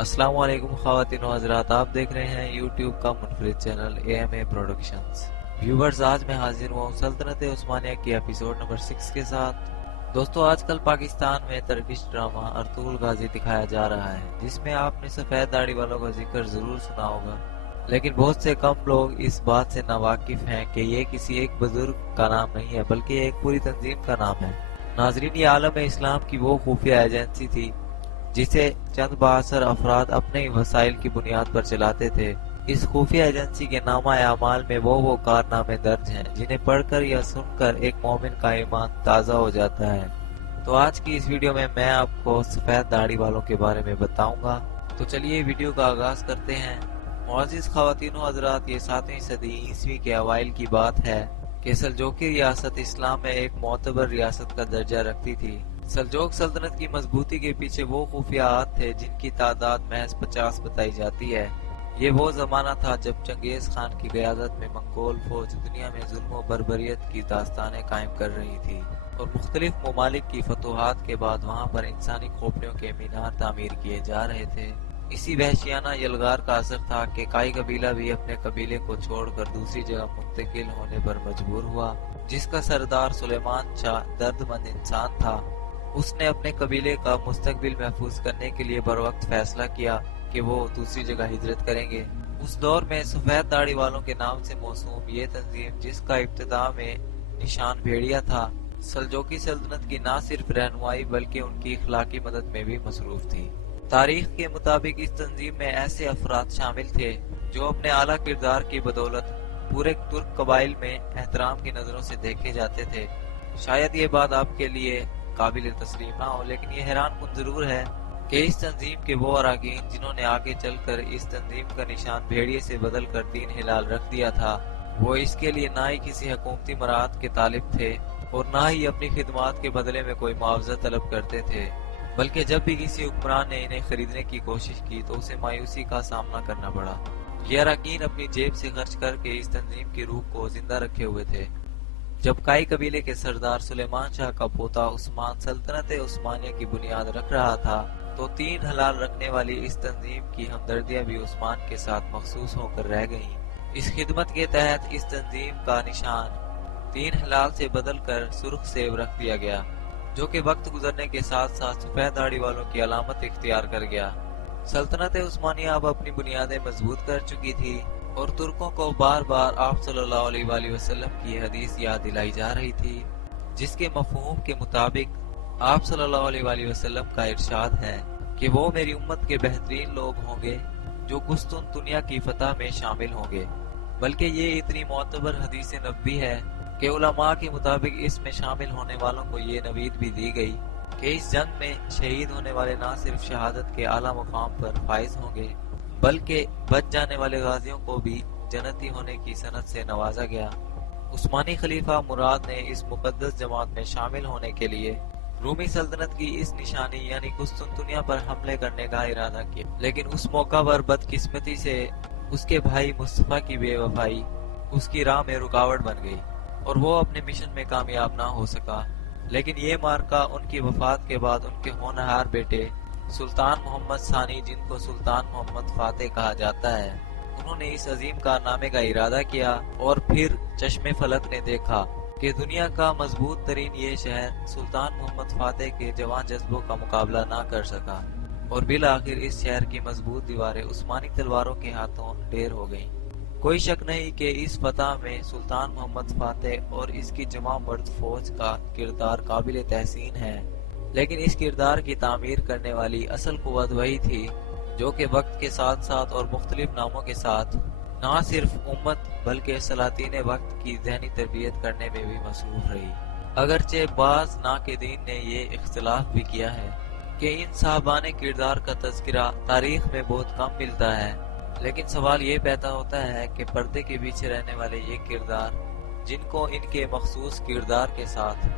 अस्सलाम वालेकुम ख़वातीन व हज़रात, आप देख रहे हैं यूट्यूब का मुनफरिद चैनल AMA प्रोडक्शंस। व्यूवर्स, आज मैं हाजिर हुआ हूँ सल्तनत उस्मानिया की एपिसोड नंबर 6 के साथ। दोस्तों, आजकल पाकिस्तान में टर्किश ड्रामा अर्तुगरुल गाजी दिखाया जा रहा है, जिसमें आपने सफ़ेद दाढ़ी वालों का जिक्र ज़रूर सुना होगा, लेकिन बहुत से कम लोग इस बात से नावाकिफ हैं कि ये किसी एक बुजुर्ग का नाम नहीं है, बल्कि एक पूरी तंजीम का नाम है। नाजरीन, ये आलम इस्लाम की वो खुफिया एजेंसी थी जिसे चंद बासर अफराद अपने ही वसाइल की बुनियाद पर चलाते थे। इस खुफिया एजेंसी के नामा अमाल में वो कारनामे दर्ज हैं जिन्हें पढ़कर या सुनकर एक मोमिन का ईमान ताज़ा हो जाता है। तो आज की इस वीडियो में मैं आपको सफ़ेद दाढ़ी वालों के बारे में बताऊंगा। तो चलिए वीडियो का आगाज करते हैं। मुअज़्ज़िज़ ख़वातीन व हज़रात, ये 7वीं सदी ईस्वी के अवाइल की बात है कि सल्जोकी रियासत इस्लाम में एक मोतबर रियासत का दर्जा रखती थी। सल्जोक सल्तनत की मजबूती के पीछे वो खुफियात थे जिनकी तादाद महज 50 बताई जाती है। ये वो जमाना था जब चंगेज खान की क़यादत में मंगोल फौज दुनिया में जुल्म व बर्बरियत की दास्तानें कायम कर रही थी और मुख्तलिफ ममालिक की फतूहात के बाद वहाँ पर इंसानी खोपड़ियों के मीनार तामीर किए जा रहे थे। इसी वहशियाना यलगार का असर था कि काई कबीला भी अपने कबीले को छोड़कर दूसरी जगह मुंतकिल होने पर मजबूर हुआ, जिसका सरदार सुलेमान शाह दर्दमंद इंसान था। उसने अपने कबीले का मुस्तकबिल महफूज करने के लिए बरवक्त फैसला किया कि वो दूसरी जगह हिजरत करेंगे। उस दौर में सफेद दाढ़ी वालों के नाम से मौसूम ये तंजीम, जिसका इब्तिदा में निशान भेड़िया था, सल्जोकी सल्तनत की न सिर्फ रहनुमाई बल्कि उनकी इखलाकी मदद में भी मसरूफ थी। तारीख के मुताबिक इस तंजीम में ऐसे अफराद शामिल थे जो अपने आला किरदार की बदौलत पूरे तुर्क कबाइल में एहतराम की नजरों से देखे जाते थे। शायद ये बात आपके लिए काबिल तस्लीम ना हो, लेकिन ये हैरान कुन जरूर है कि इस तंजीम के वो अराकीन जिन्होंने आगे चलकर इस तंजीम का निशान भेड़िए से बदल कर 3 हिलाल रख दिया था, वो इसके लिए ना ही किसी हुकूमती मराहत के तालिब थे और ना ही अपनी खिदमात के बदले में कोई मुआवजा तलब करते थे, बल्कि जब भी किसी हुक्मरान ने इन्हें खरीदने की कोशिश की तो उसे मायूसी का सामना करना पड़ा। ये अराकीन अपनी जेब से खर्च करके इस तंजीम की रूह को जिंदा रखे हुए थे। जब काई कबीले के सरदार सुलेमान शाह का पोता उस्मान सल्तनत उस्मानिया की बुनियाद रख रहा था, तो 3 हलाल रखने वाली इस तंजीम की हमदर्दियां भी उस्मान के साथ मखसूस होकर रह गईं। इस खिदमत के तहत इस तंजीम का निशान 3 हलाल से बदलकर सुर्ख सेब रख दिया गया, जो कि वक्त गुजरने के साथ साथ सफेद दाढ़ी वालों की अलामत इख्तियार कर गया। सल्तनत उस्मानिया अब अपनी बुनियादें मजबूत कर चुकी थी और तुर्कों को बार बार आप सल्लल्लाहु अलैहि वसल्लम की हदीस याद दिलाई जा रही थी, जिसके मफहूम के मुताबिक आप सल्लल्लाहु अलैहि वसल्लम का इरशाद है कि वो मेरी उम्मत के बेहतरीन लोग होंगे जो कुस्तुनतुनिया की फतह में शामिल होंगे। बल्कि ये इतनी मोतबर हदीस नबवी है कि उलमा के मुताबिक इसमें शामिल होने वालों को ये नवीद भी दी गई कि इस जंग में शहीद होने वाले न सिर्फ शहादत के आला मुकाम पर फाइज होंगे, बल्कि बच जाने वाले गाजियों को भी जन्नती होने की सनत से नवाजा गया। उस्मानी खलीफा मुराद ने इस मुकद्दस जमात में शामिल होने के लिए रूमी सल्तनत की इस निशानी यानी कुस्तुनतुनिया पर हमले करने का इरादा किया, लेकिन उस मौका पर बदकिस्मती से उसके भाई मुस्तफा की बेवफाई उसकी राह में रुकावट बन गई और वो अपने मिशन में कामयाब ना हो सका। लेकिन ये मार्का उनकी वफात के बाद उनके होनहार बेटे सुल्तान मोहम्मद सानी, जिनको सुल्तान मोहम्मद फातेह कहा जाता है, उन्होंने इस अजीम कारनामे का इरादा किया और फिर चश्मे फलक ने देखा कि दुनिया का मजबूत तरीन ये शहर सुल्तान मोहम्मद फातेह के जवान जज्बों का मुकाबला ना कर सका और बिल आखिर इस शहर की मजबूत दीवारें उस्मानी तलवारों के हाथों ढेर हो गईं। कोई शक नहीं कि इस फतह में सुल्तान मोहम्मद फातेह और इसकी जमा मर्द फौज का किरदार काबिल तहसीन है, लेकिन इस किरदार की तामीर करने वाली असल कुव्वत वही थी जो कि वक्त के साथ साथ और मुख्तलिफ नामों के साथ न सिर्फ उम्मत बल्कि सलातीन वक्त की ज़हनी तरबियत करने में भी मसरूफ रही। अगरचे बाज नाक़िदीन ने ये इख्तिलाफ भी किया है कि इन साहबाने किरदार का तज़किरा तारीख में बहुत कम मिलता है, लेकिन सवाल ये पैदा होता है कि पर्दे के पीछे रहने वाले ये किरदार, जिनको इनके मखसूस किरदार के साथ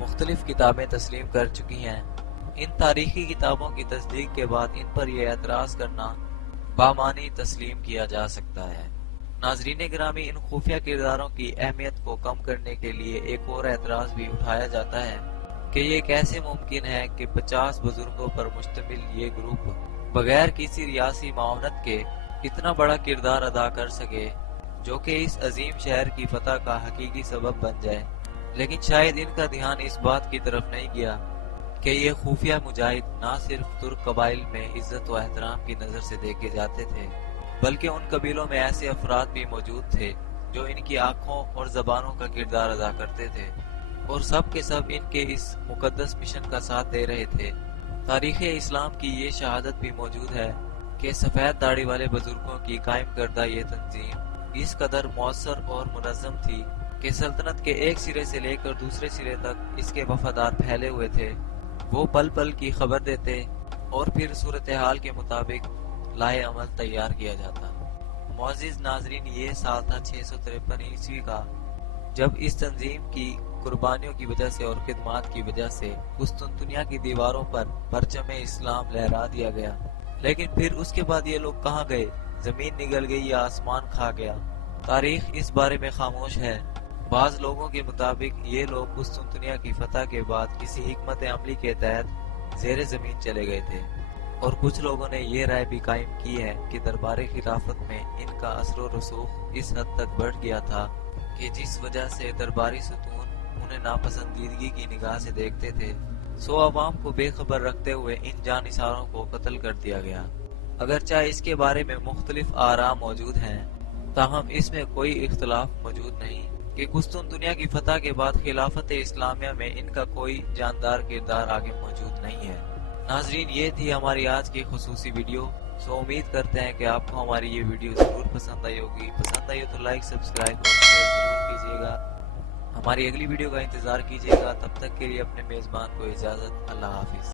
मुख्तलिफ किताबें तस्लीम कर चुकी हैं, इन तारीखी किताबों की तस्दीक के बाद इन पर यह एतराज़ करना बामानी तस्लीम किया जा सकता है। नाजरीन गिरामी, इन खुफिया किरदारों की अहमियत को कम करने के लिए एक और एतराज़ भी उठाया जाता है कि ये कैसे मुमकिन है कि 50 बुजुर्गों पर मुश्तमिल ये ग्रुप बगैर किसी रियासी मावनत के इतना बड़ा किरदार अदा कर सके जो कि इस अजीम शहर की फतह का हकीकी सबब बन जाए। लेकिन शायद इनका ध्यान इस बात की तरफ नहीं गया कि ये खुफिया मुजाहिद ना सिर्फ तुर्क कबाइल में इज्जत व एहतराम की नजर से देखे जाते थे, बल्कि उन कबीलों में ऐसे अफराद भी मौजूद थे जो इनकी आंखों और जबानों का किरदार अदा करते थे और सब के सब इनके इस मुकद्दस मिशन का साथ दे रहे थे। तारीख़ इस्लाम की ये शहादत भी मौजूद है कि सफ़ेद दाढ़ी वाले बुजुर्गों की कायम करदा ये तंजीम इस कदर मौसर और मुनज़्ज़म थी कि सल्तनत के एक सिरे से लेकर दूसरे सिरे तक इसके वफादार फैले हुए थे। वो पल पल की खबर देते और फिर सूरत हाल के मुताबिक लाए अमल तैयार किया जाता। मुअज़्ज़िज़ नाज़रीन, ये साल था 653 ईस्वी का, जब इस तंजीम की कुर्बानियों की वजह से और खिदमात की वजह से कुस्तुनतुनिया की दीवारों पर परचम इस्लाम लहरा दिया गया। लेकिन फिर उसके बाद ये लोग कहाँ गए? जमीन निगल गई या आसमान खा गया? तारीख इस बारे में खामोश है। बाज लोगों के मुताबिक ये लोग कुस्तुनतुनिया की फतह के बाद किसी हिकमत अमली के तहत ज़ेरे ज़मीन चले गए थे, और कुछ लोगों ने ये राय भी कायम की है कि दरबार खिलाफत में इनका असर रसूख इस हद तक बढ़ गया था कि जिस वजह से दरबारी सुतून उन्हें नापसंदीदगी की निगाह से देखते थे, सो अवाम को बेखबर रखते हुए इन जानिसारों को कत्ल कर दिया गया। अगरचे इसके बारे में मुख्तलिफ आरा मौजूद हैं, ताहम इसमें कोई इख्तलाफ मौजूद नहीं कि कुस्तुनतुनिया की फतह के बाद खिलाफत इस्लामिया में इनका कोई जानदार किरदार आगे मौजूद नहीं है। नाजरीन, ये थी हमारी आज की खुसूसी वीडियो। सो उम्मीद करते हैं कि आपको हमारी ये वीडियो जरूर पसंद आई होगी। पसंद आई हो तो लाइक, सब्सक्राइब और शेयर जरूर कीजिएगा। हमारी अगली वीडियो का इंतजार कीजिएगा। तब तक के लिए अपने मेजबान को इजाजत। अल्लाह हाफिज।